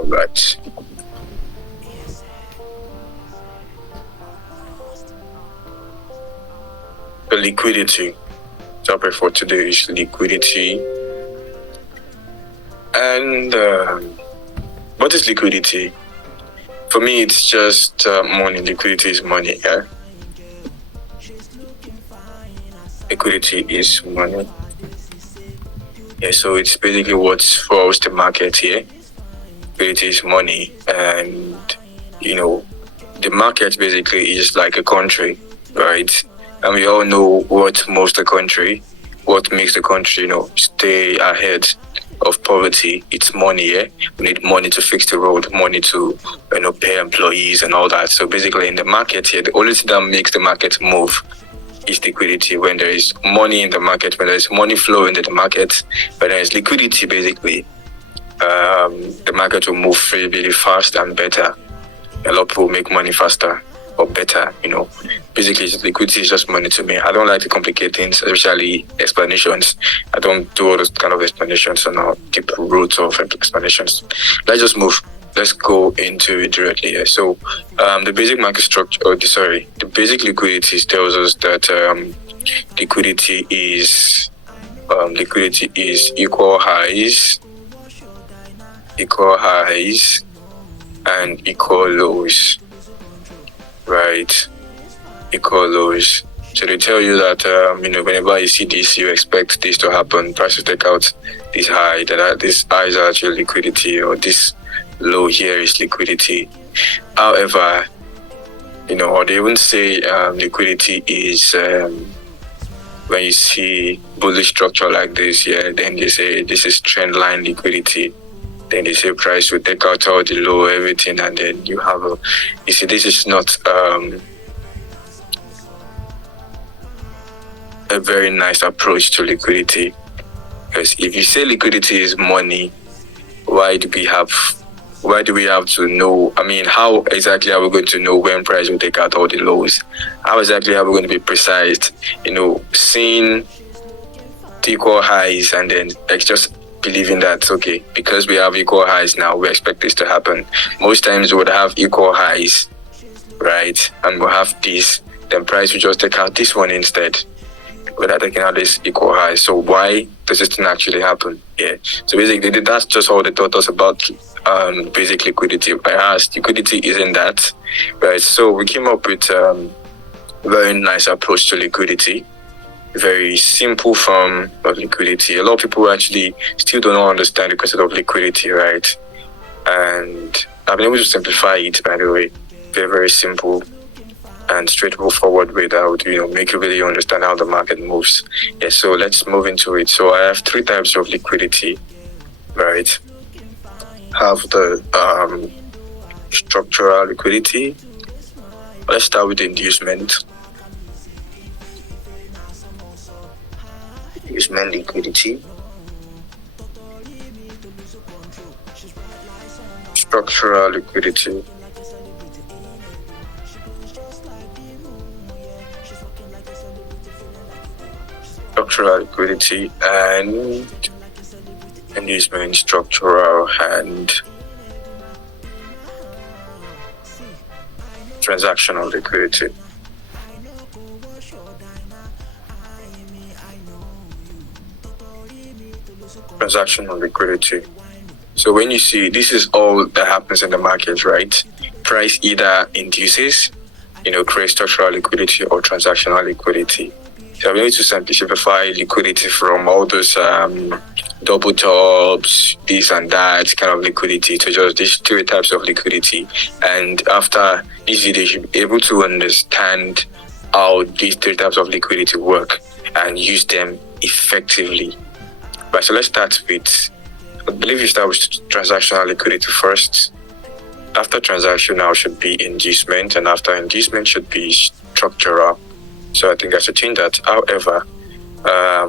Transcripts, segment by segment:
Alright. The liquidity topic for today is liquidity. And what is liquidity? For me, it's just money. Liquidity is money. Yeah? Liquidity is money. Yeah, so it's basically what fuels the market here. Liquidity is money, and the market basically is like a country, right? And we all know what moves the country, what makes the country, stay ahead of poverty. It's money. Yeah, we need money to fix the road, money to pay employees and all that. So basically, in the market here, the only thing that makes the market move is liquidity. When there is money in the market, when there is money flow into the market, when there is liquidity, basically, the market will move really fast and better. A lot of people make money faster or better, Basically, liquidity is just money to me. I don't like to complicate things, especially explanations. I don't do all those kind of explanations and deep roots of explanations. Let's just move. Let's go into it directly here. So, the basic market structure, the basic liquidity tells us that liquidity is equal highs, and equal lows, right? Equal lows. So they tell you that whenever you see this, you expect this to happen. Prices take out this high. That this high is actually liquidity, or this low here is liquidity. However, or they even say liquidity is when you see bullish structure like this, yeah, then they say this is trend line liquidity. Then they say price will take out all the low, everything, and then you have this is not a very nice approach to liquidity. Because if you say liquidity is money, why do we have to know? I mean, how exactly are we going to know when price will take out all the lows? How exactly are we going to be precise? Seeing the equal highs and then just believing that, okay, because we have equal highs now, we expect this to happen. Most times we would have equal highs, right? And we'll have this, then price will just take out this one instead, without taking out this equal high. So why does this thing actually happen? Yeah. So basically, that's just all they taught us about basic liquidity. By us, liquidity isn't that, right? So we came up with a very nice approach to liquidity. Very simple form of liquidity. A lot of people actually still don't understand the concept of liquidity, right? And I've been able to simplify it, by the way. Very, very simple and straightforward way that would make you really understand how the market moves. Yeah, so let's move into it. So I have three types of liquidity, right? Have the structural liquidity. Let's start with inducement. Inducement liquidity. Structural liquidity. Structural liquidity and inducement, structural and transactional liquidity. Transactional liquidity. So when you see, this is all that happens in the market, right? Price either induces, creates structural liquidity or transactional liquidity. So we need to simplify liquidity from all those double tops, this and that kind of liquidity to just these three types of liquidity. And after this video, you should be able to understand how these three types of liquidity work and use them effectively. Right, so let's start with, I believe you start with transactional liquidity first. After transactional should be inducement, and after inducement should be structural. So I think I should change that. However,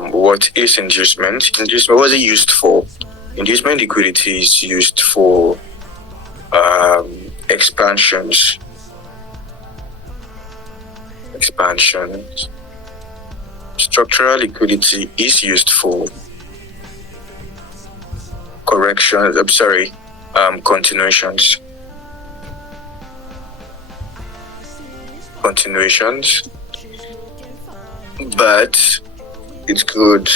what is inducement? Inducement, what is it used for? Inducement liquidity is used for expansions. Structural liquidity is used for correction. continuations, but it's good.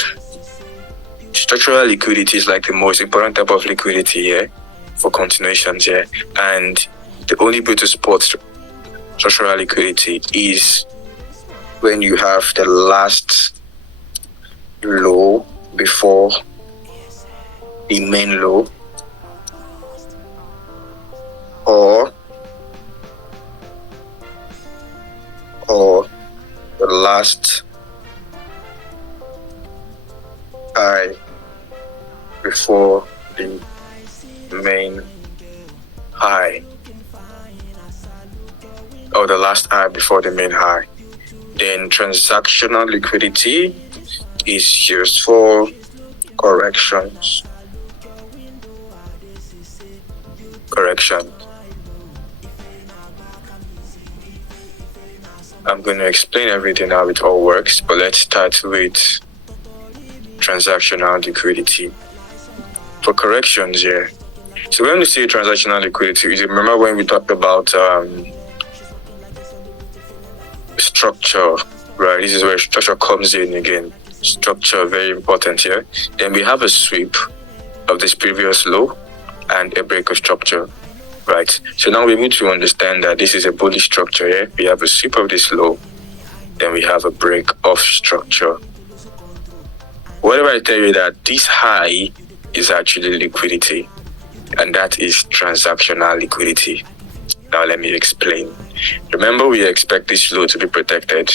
Structural liquidity is like the most important type of liquidity here for continuations here, and the only way to spot structural liquidity is when you have the last low before the main low, or the last high before the main high, or the last high before the main high. Then transactional liquidity is used for corrections. I'm going to explain everything how it all works, but let's start with transactional liquidity. For corrections here, so when we say transactional liquidity, you remember when we talked about structure, right? This is where structure comes in again. Structure, very important here. Then we have a sweep of this previous low and a break of structure, right? So now we need to understand that this is a bullish structure here. We have a sweep of this low, then we have a break of structure. Whatever I tell you that this high is actually liquidity, and that is transactional liquidity. Now let me explain. Remember, we expect this low to be protected,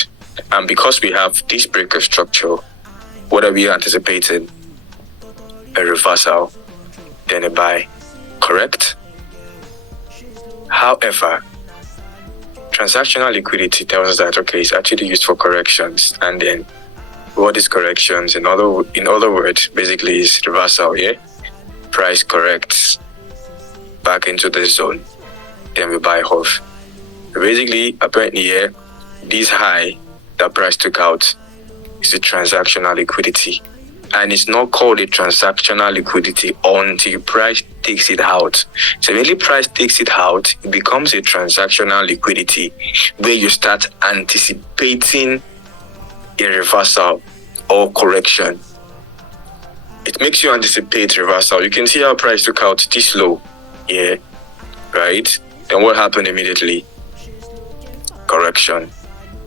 and because we have this break of structure, what are we anticipating? A reversal, then a buy, correct? However, transactional liquidity tells us that, okay, it's actually used for corrections. And then what is corrections? In other words, basically is reversal, yeah? Price corrects back into the zone, then we buy off. Basically, apparently here, this high that price took out is a transactional liquidity. And it's not called a transactional liquidity until price takes it out. So when the price takes it out, it becomes a transactional liquidity where you start anticipating a reversal or correction. It makes you anticipate reversal. You can see how price took out this low, yeah, right? And what happened immediately? Correction.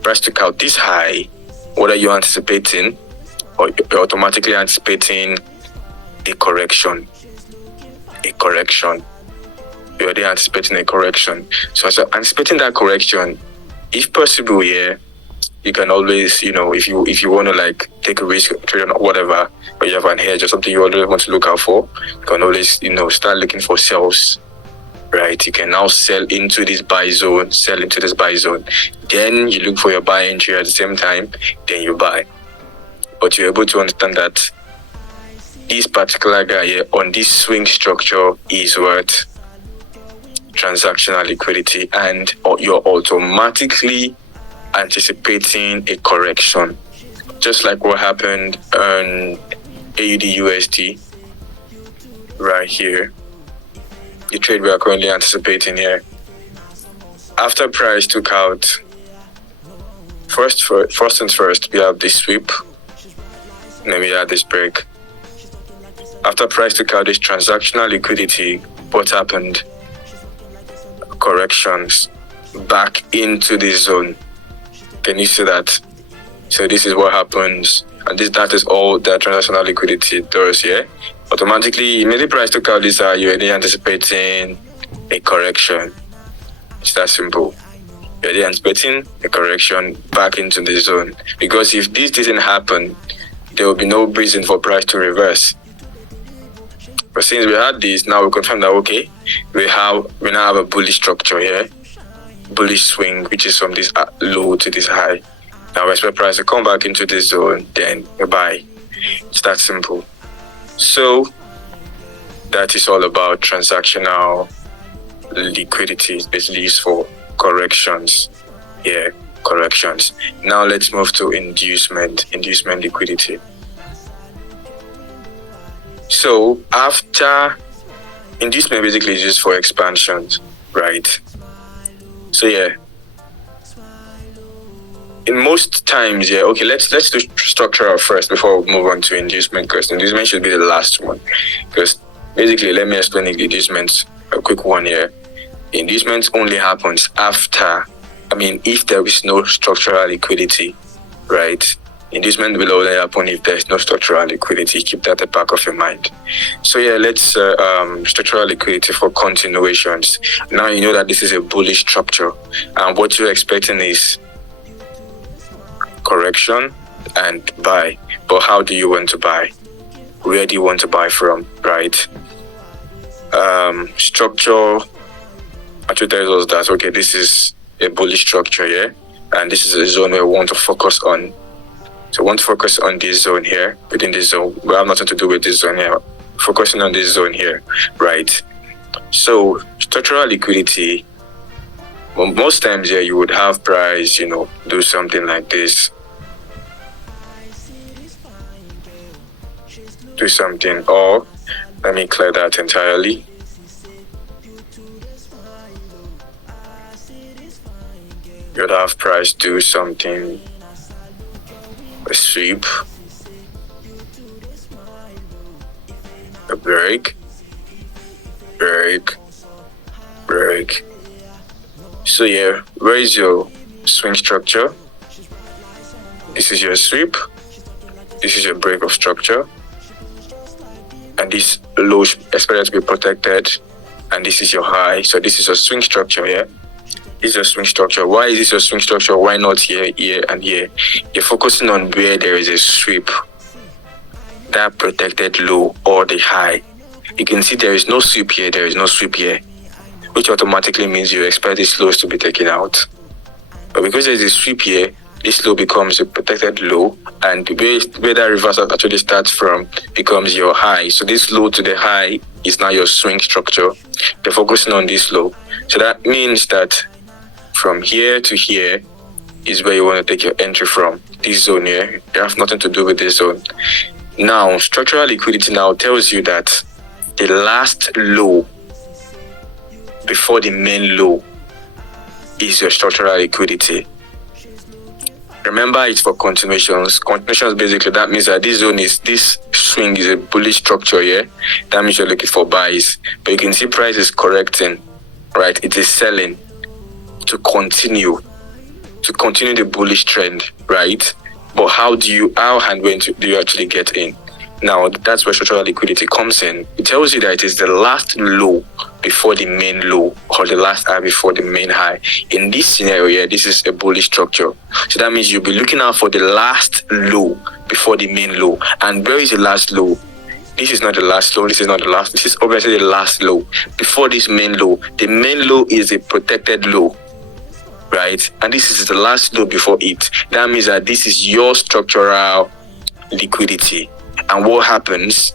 Price took out this high. What are you anticipating? Or you're automatically anticipating a correction. You're already anticipating a correction. So as you're anticipating that correction, if possible, yeah, you can always, if you want to like take a risk trade or whatever, or you have an hedge or something you always want to look out for, you can always, start looking for sells. Right, you can now sell into this buy zone, Then you look for your buy entry at the same time, then you buy. But you're able to understand that this particular guy here on this swing structure is worth transactional liquidity, and you're automatically anticipating a correction. Just like what happened on AUD/USD right here. The trade we are currently anticipating here. After price took out, first things first, we have this sweep, and then we have this break. After price took out this transactional liquidity, what happened? Corrections back into the zone. Can you see that? So this is what happens, and that is all that transactional liquidity does here. Automatically, immediately price took out this, you're already anticipating a correction. It's that simple. You're already anticipating a correction back into the zone. Because if this didn't happen, there will be no reason for price to reverse. But since we had this, now we confirm that, okay, we now have a bullish structure here. Bullish swing, which is from this low to this high. Now we expect price to come back into this zone, then we buy. It's that simple. So that is all about transactional liquidity. It's basically used for corrections. Yeah, corrections. Now let's move to inducement liquidity. So after Inducement basically is used for expansions, right? So yeah, in most times, yeah. Okay, let's do structural first before we move on to inducement, because inducement should be the last one. Because basically, let me explain the inducement, a quick one here. Inducement only happens after, if there is no structural liquidity, right? Inducement will only happen if there's no structural liquidity. Keep that at the back of your mind. So yeah, let's structural liquidity for continuations. Now you know that this is a bullish structure, and what you're expecting is correction and buy. But how do you want to buy? Where do you want to buy from, right? Structure actually tells us that, okay, this is a bullish structure here, and this is a zone where we want to focus on. So we want to focus on this zone here. Within this zone, we have nothing to do with this zone here. Focusing on this zone here, right? So structural liquidity, well, most times here you would have price, do something like this. Do something, or let me clear that entirely. You'd have price do something, a sweep, a break. So yeah, where is your swing structure? This is your sweep, this is your break of structure, and this low is expected to be protected, and this is your high. So this is a swing structure here. This is a swing structure. Why is this a swing structure? Why not here, and here? You're focusing on where there is a sweep, that protected low or the high. You can see there is no sweep here, there is no sweep here, which automatically means you expect these lows to be taken out. But because there is a sweep here, this low becomes a protected low, and where that reversal actually starts from becomes your high. So this low to the high is now your swing structure. You're focusing on this low. So that means that from here to here is where you want to take your entry from. This zone here, you have nothing to do with this zone. Now, structural liquidity now tells you that the last low before the main low is your structural liquidity. Remember, it's for continuations. Continuations, basically, that means that this swing is a bullish structure here. That means you're looking for buys. But you can see price is correcting, right? It is selling to continue the bullish trend, right? But how and when do you actually get in? Now, that's where structural liquidity comes in. It tells you that it is the last low before the main low, or the last high before the main high. In this scenario here, this is a bullish structure. So that means you'll be looking out for the last low before the main low. And where is the last low? This is not the last low. This is not the last. This is obviously the last low before this main low. The main low is a protected low, right? And this is the last low before it. That means that this is your structural liquidity. And what happens?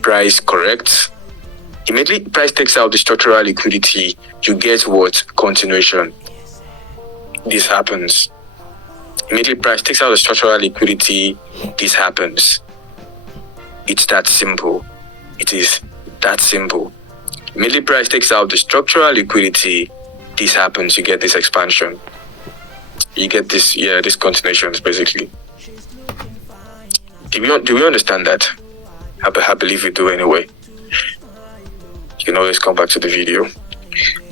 Price corrects. Immediately price takes out the structural liquidity, you get what? Continuation. This happens. Immediately price takes out the structural liquidity, this happens. It's that simple. It is that simple. Immediately price takes out the structural liquidity, this happens. You get this expansion. You get this, this continuation, basically. Do we understand that? I believe we do anyway. You can always come back to the video.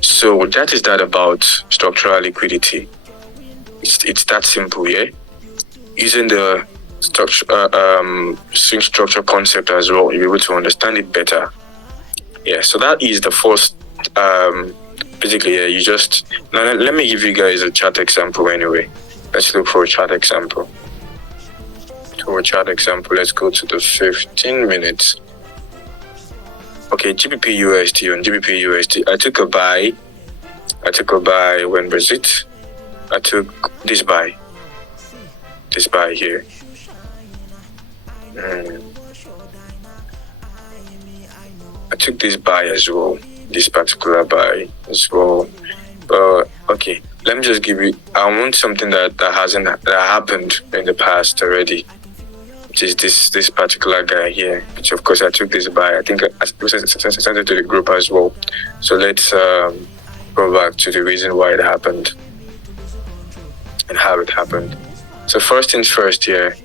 So that is that about structural liquidity. It's that simple, yeah? Using the structure, swing structure concept as well, you'll be able to understand it better. Yeah, so that is the first, basically, now let me give you guys a chart example anyway. Let's look for a chart example. Let's go to the 15 minutes. Okay, GBP USD. On GBP USD, I took a buy. When was it? I took this buy here. I took this buy as well, this particular buy as well. Okay, let me just give you, I want something that happened in the past already. which is this particular guy here, which of course I took this by. I think I sent it to the group as well. So let's go back to the reason why it happened and how it happened. So first things first here,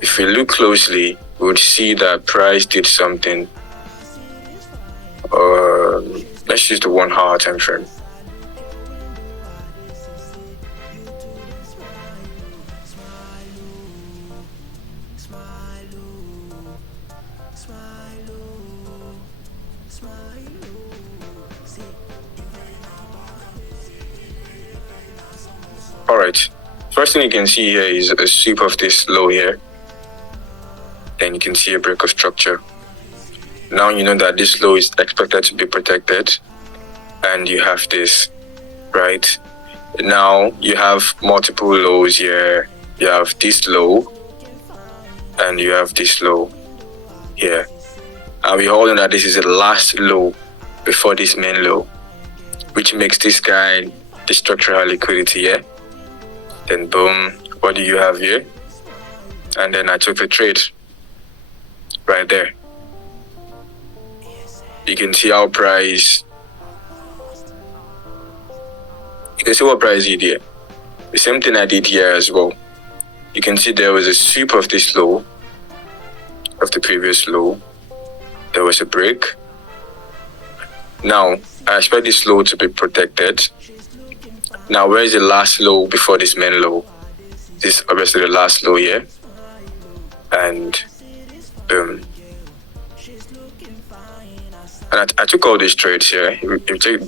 if we look closely, we would see that price did something. Let's use the 1 hour time frame. Alright, first thing you can see here is a sweep of this low here. Then you can see a break of structure. Now you know that this low is expected to be protected, and you have this, right? Now you have multiple lows here. You have this low, and you have this low here. And we all know that this is the last low before this main low, which makes this guy the structural liquidity here. Then boom, what do you have here? And then I took the trade right there. You can see how price, you can see what price did here. The same thing I did here as well. You can see there was a sweep of this low, of the previous low. There was a break. Now, I expect this low to be protected. Now, where is the last low before this main low? This is obviously the last low here. And boom. And I took all these trades here. If you check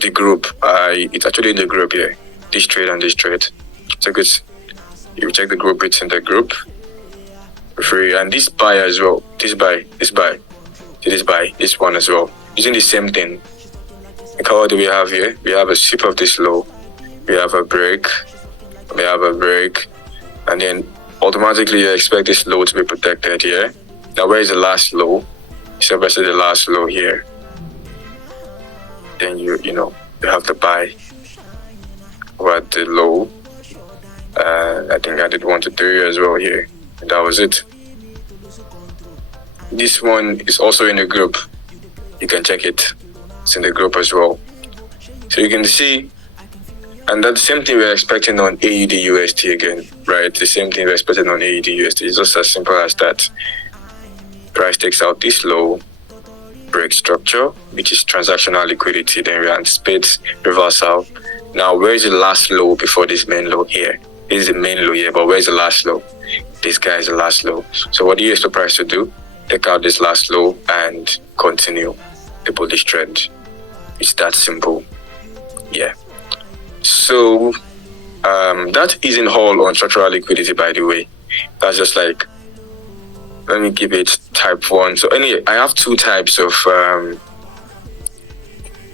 the group, it's actually in the group here. This trade and this trade. So good. If you check the group, it's in the group. Free. And this buy as well. This buy. This buy. This one as well. Using the same thing. Look, what do we have here? We have a sweep of this low. We have a break. We have a break. And then automatically you expect this low to be protected here. Now where is the last low? It's obviously the last low here. Then you have the buy over the low. I think I did 1 to 3 as well here. And that was it. This one is also in the group. You can check it. It's in the group as well. So you can see, and that's the same thing we're expecting on AUD USD again, right? The same thing we're expecting on AUD USD. It's just as simple as that. Price takes out this low, break structure, which is transactional liquidity. Then we anticipate reversal. Now, where is the last low before this main low here? This is the main low here, but where's the last low? This guy is the last low. So what do you expect price to do? Take out this last low and continue the bullish trend. It's that simple. Yeah. So that isn't all on structural liquidity, by the way. That's just like, let me give it type 1. So anyway, I have 2 types of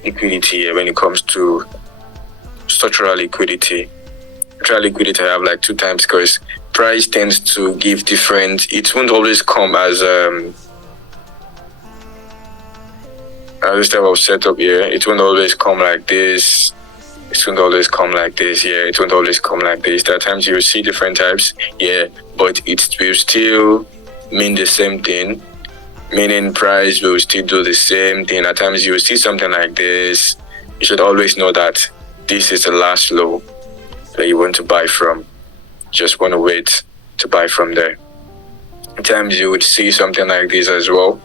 liquidity here when it comes to structural liquidity. Structural liquidity, I have like 2 types because price tends to give different. It won't always come as this type of setup here. It won't always come like this. It won't always come like this. Yeah, it won't always come like this. There are times you will see different types. Yeah, but it will still mean the same thing, meaning price will still do the same thing. At times you will see something like this. You should always know that this is the last low that you want to buy from. Just want to wait to buy from there. At times you would see something like this as well.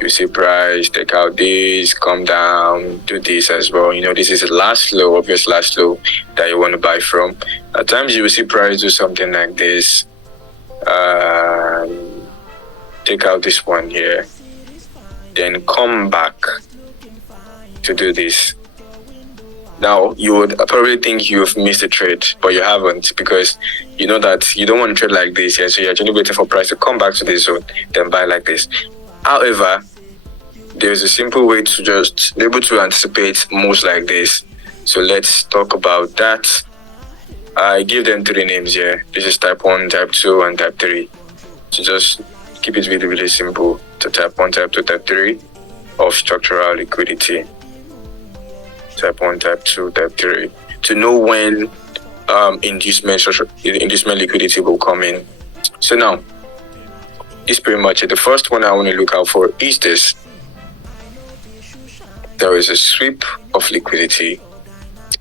You see price, take out this, come down, do this as well. This is the last low, obvious last low that you want to buy from. At times you will see price do something like this. Take out this one here, then come back to do this. Now you would probably think you've missed a trade, but you haven't, because you know that you don't want to trade like this here. So you're actually waiting for price to come back to this zone, then buy like this. However, there's a simple way to just be able to anticipate moves like this. So let's talk about that. I give them 3 names here. This is type 1, type 2, and type 3. So just keep it really, really simple. To type 1, type 2, type 3 of structural liquidity. Type 1, type 2, type 3. To know when inducement liquidity will come in. So now, this is pretty much it. The first one I want to look out for is this. There is a sweep of liquidity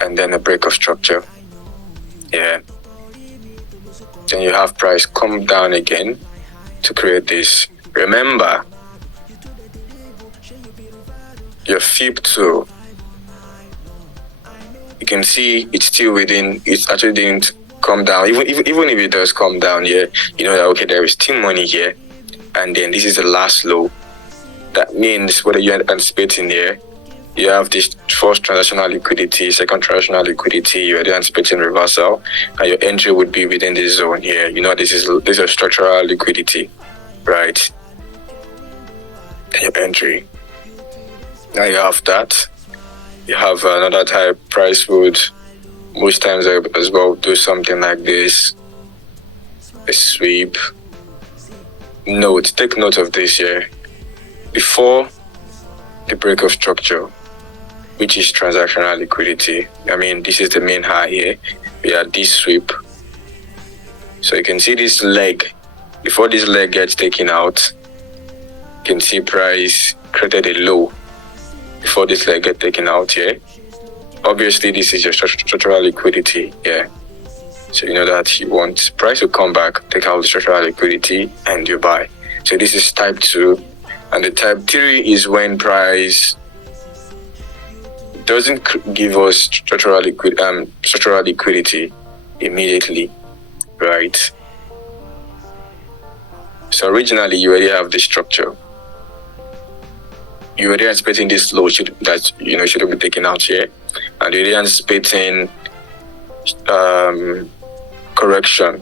and then a break of structure. Yeah. Then you have price come down again to create this. Remember, your FIB2, you can see it's still within, it actually didn't come down. Even if it does come down here, you know that, okay, there is still money here. And then this is the last low. That means whether you're anticipating here, you have this first transactional liquidity, second transactional liquidity, you're anticipating reversal, and your entry would be within this zone here. You know, this is structural liquidity, right? And your entry. Now you have that. You have another type. Price would most times as well do something like this, a sweep. Take note of this here. Before the break of structure, which is transactional liquidity, I mean, this is the main high here. We have this sweep. So you can see this leg. Before this leg gets taken out, you can see price created a low before this leg gets taken out here. Obviously, this is your structural liquidity here. So you know that you want price to come back, take out the structural liquidity, and you buy. So this is type 2. And the type 3 is when price doesn't give us structural liquidity immediately, right? So originally you already have this structure. You already anticipating this low should be taken out here, and you're already anticipating correction.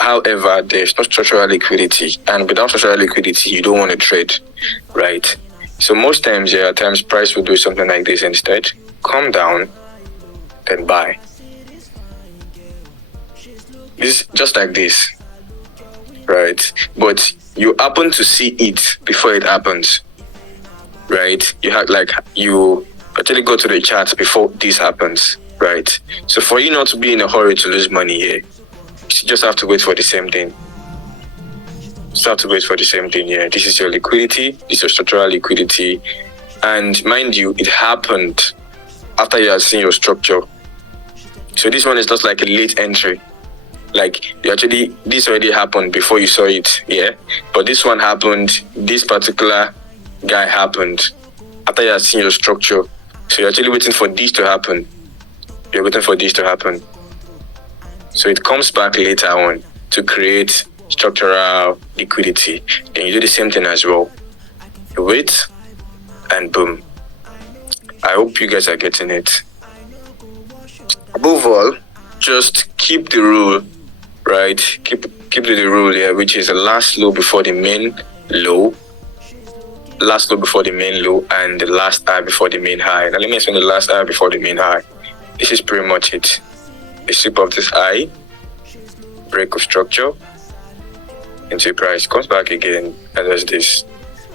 However, there's no structural liquidity, and without structural liquidity, you don't want to trade, right? So most times, at times price will do something like this instead. Come down, then buy. This is just like this, right? But you happen to see it before it happens, right? You actually go to the chart before this happens, right? So for you not to be in a hurry to lose money here, you just have to wait for the same thing. Here. This is your liquidity. This is your structural liquidity. And mind you, it happened after you had seen your structure. So this one is just like a late entry. Like this already happened before you saw it, yeah? But this one happened, this particular guy happened after you had seen your structure. So you're actually waiting for this to happen. So it comes back later on to create structural liquidity. Then you do the same thing as well. You wait, and boom. I hope you guys are getting it. Above all, just keep the rule, right? Keep the rule here, which is the last low before the main low. Last low before the main low, and the last high before the main high. Now let me explain the last high before the main high. This is pretty much it. A sweep of this high, break of structure, into price comes back again, and there's this.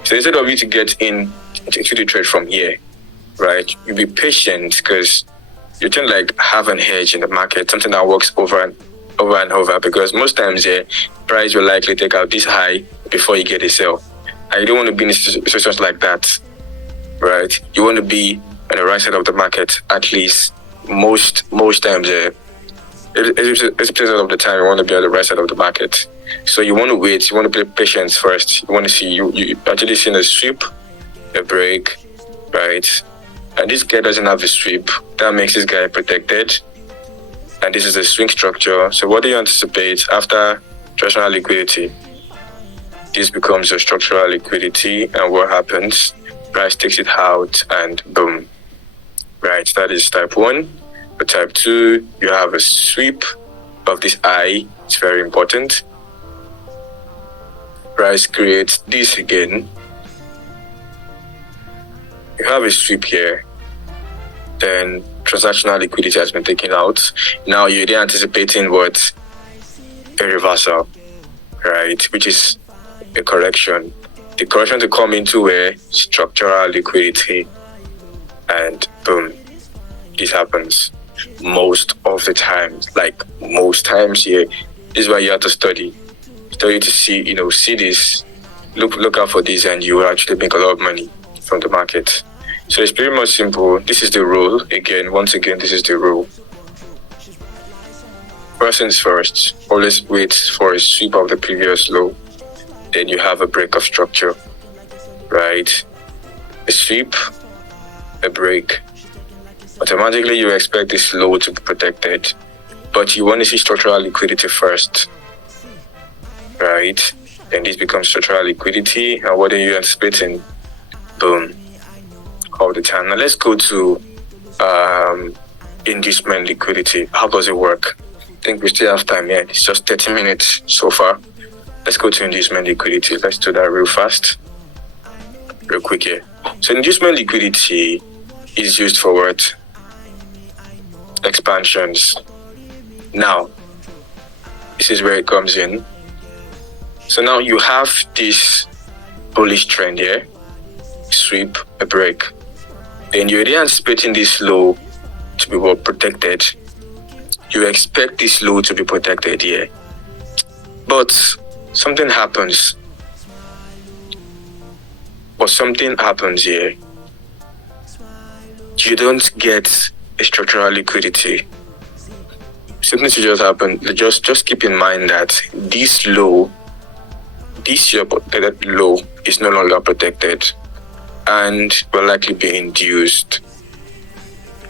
So instead of you to get into the trade from here, right, you be patient because you can have an hedge in the market, something that works over and over, because most times price will likely take out this high before you get a sell. And you don't want to be in situations like that, right? You want to be on the right side of the market, at least most times. 80% of the time, you want to be on the right side of the market. So you want to wait. You want to play patience first. You want to see you actually seeing a sweep, a break, right? And this guy doesn't have a sweep. That makes this guy protected. And this is a swing structure. So what do you anticipate after traditional liquidity? This becomes a structural liquidity, and what happens? Price takes it out, and boom. Right, that is type 1. For type 2, you have a sweep of this eye. It's very important. Price creates this again. You have a sweep here. Then transactional liquidity has been taken out. Now you're anticipating what? A reversal, right? Which is a correction. The correction to come into where? Structural liquidity. And boom, this happens. most of the time. Like most times here, this is why you have to study to see, see this, look out for this, and you will actually make a lot of money from the market. So it's pretty much simple. This is the rule. Once again, this is the rule. First things first, always wait for a sweep of the previous low. Then you have a break of structure, right? A sweep, a break. Automatically, you expect this low to be protected, but you want to see structural liquidity first, right? Then this becomes structural liquidity, and what are you anticipating? Boom, all the time. Now let's go to inducement liquidity. How does it work? I think we still have time. Yeah, it's just 30 minutes so far. Let's go to inducement liquidity. Let's do that real fast, real quick here. So inducement liquidity is used for what? Expansions. Now, this is where it comes in. So now you have this bullish trend here, sweep, a break. Then you're already anticipating this low to be well protected. You expect this low to be protected here. But something happens. Here. You don't get a structural liquidity. Something should just happen. Just keep in mind that this low is no longer protected and will likely be induced.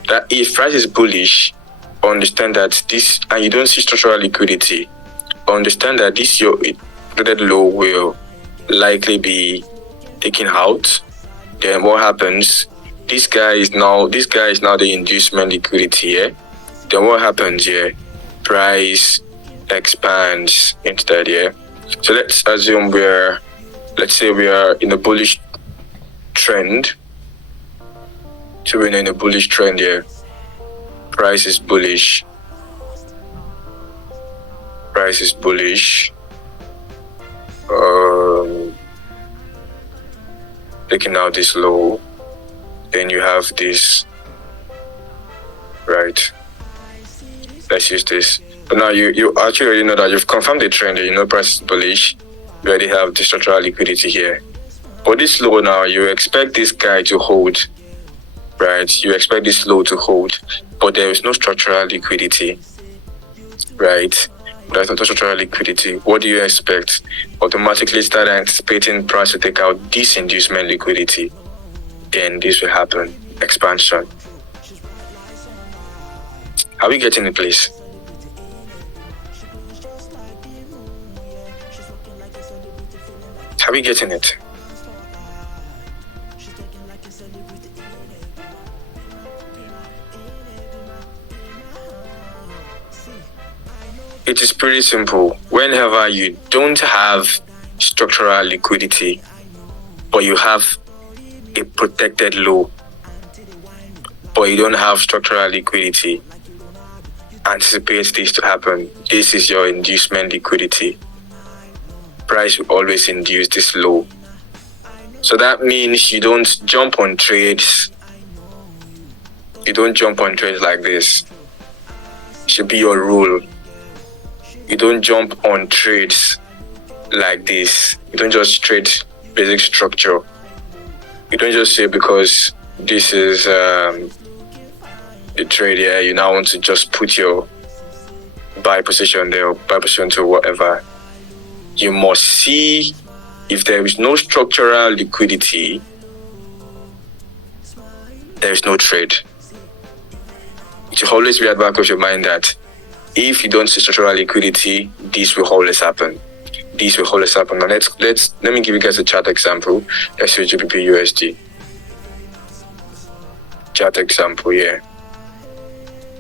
That if price is bullish, understand that this, and you don't see structural liquidity, understand that this your protected low will likely be taken out. Then what happens? This guy is now the inducement liquidity here. Then what happens here? Price expands instead here. So let's assume we are in a bullish trend. So we're in a bullish trend here. Price is bullish. Taking out this low. Then you have this, right? Let's use this. But now you actually already know that you've confirmed the trend. You know price is bullish. You already have the structural liquidity here. But this low now, you expect this guy to hold, right? You expect this low to hold, but there is no structural liquidity, right? There's no structural liquidity. What do you expect? Automatically start anticipating price to take out this inducement liquidity. Then this will happen. Expansion. Are we getting in place? Are we getting it? It is pretty simple. Whenever you don't have structural liquidity, but you have a protected low, but you don't have structural liquidity, anticipate this to happen. This is your inducement liquidity. Price will always induce this low. So that means you don't jump on trades. You don't jump on trades like this. It should be your rule. You don't jump on trades like this. You don't just trade basic structure. You don't just say because this is the trade here, you now want to just put your buy position there or buy position to whatever. You must see if there is no structural liquidity, there is no trade. It should always be at the back of your mind that if you don't see structural liquidity, this will always happen. Now let me give you guys a chart example. Let's use GBP USD. Chart example here.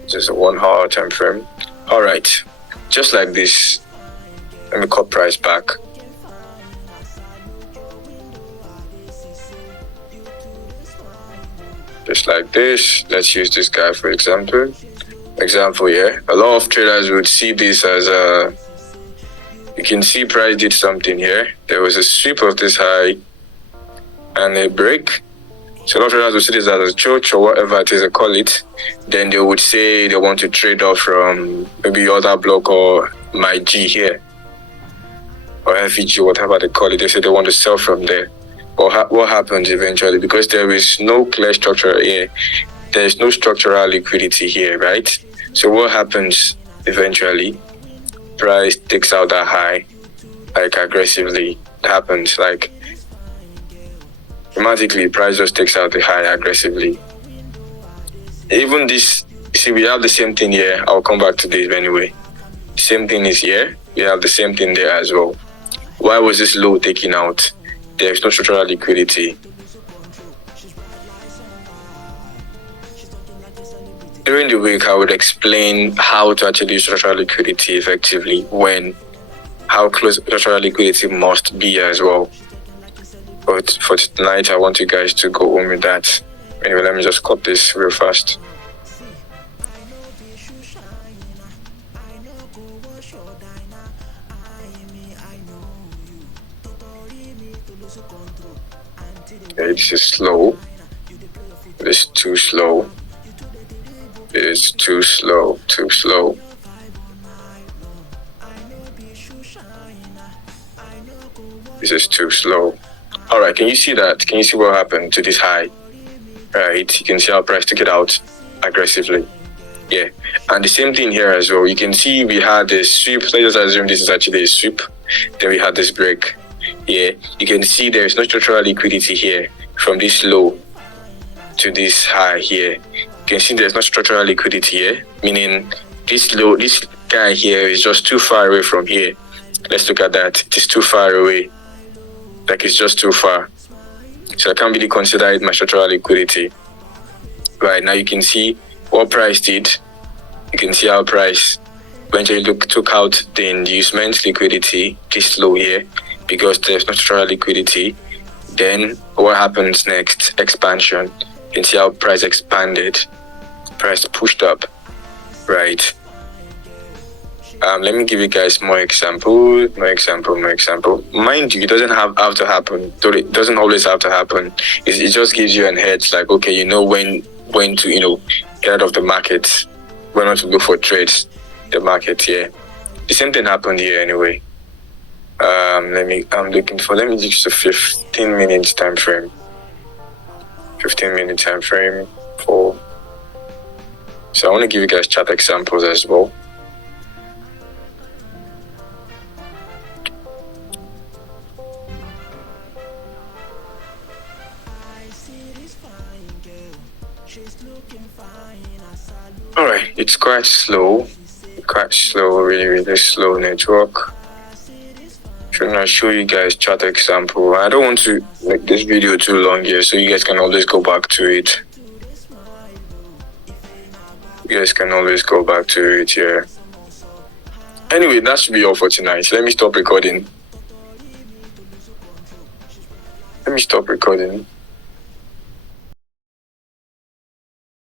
This is a 1 hour time frame. All right, just like this. Let me cut price back. Just like this. Let's use this guy for example. Here. A lot of traders would see this as you can see price did something here. There was a sweep of this high and a break. So a lot of traders will see this as a church or whatever it is they call it. Then they would say they want to trade off from maybe other block or my G here, or FEG, whatever they call it. They say they want to sell from there. Or what happens eventually, because there is no clear structure here, there is no structural liquidity here, right? So what happens eventually? Price takes out that high, like aggressively. It happens like automatically. Price just takes out the high aggressively. Even this, see, we have the same thing here. I'll come back to this anyway. Same thing is here. We have the same thing there as well. Why was this low taken out? There's no structural liquidity. During the week, I would explain how to actually use structural liquidity effectively, how close structural liquidity must be as well. But for tonight, I want you guys to go home with that. Anyway, let me just cut this real fast. Okay, this is slow. This is too slow. It's too slow, too slow. This is too slow. All right, can you see that? Can you see what happened to this high? Right, you can see how price took it out aggressively. Yeah, and the same thing here as well. You can see we had a sweep. Let's just assume this is actually a sweep. Then we had this break. Yeah, you can see there is no structural liquidity here from this low to this high here. You can see there's no structural liquidity here, meaning this low, this guy here is just too far away from here. Let's look at that. It is too far away. Like it's just too far. So I can't really consider it my structural liquidity. Right, now you can see what price did. You can see how price eventually took out the inducement liquidity, this low here, because there's no structural liquidity. Then what happens next? Expansion. You can see how price expanded, price pushed up, right? Let me give you guys more example. Mind you, it doesn't have to happen. It doesn't always have to happen. It just gives you an edge, like, okay, you know when to, get out of the market, when not to look for trades, the market here. The same thing happened here anyway. Let me use a 15 minutes time frame. 15 minute time frame for. So I want to give you guys chart examples as well. All right, it's quite slow, really slow network. Should I show you guys chart example? I don't want to make this video too long here, so you guys can always go back to it. Here. Anyway, that should be all for tonight. Let me stop recording.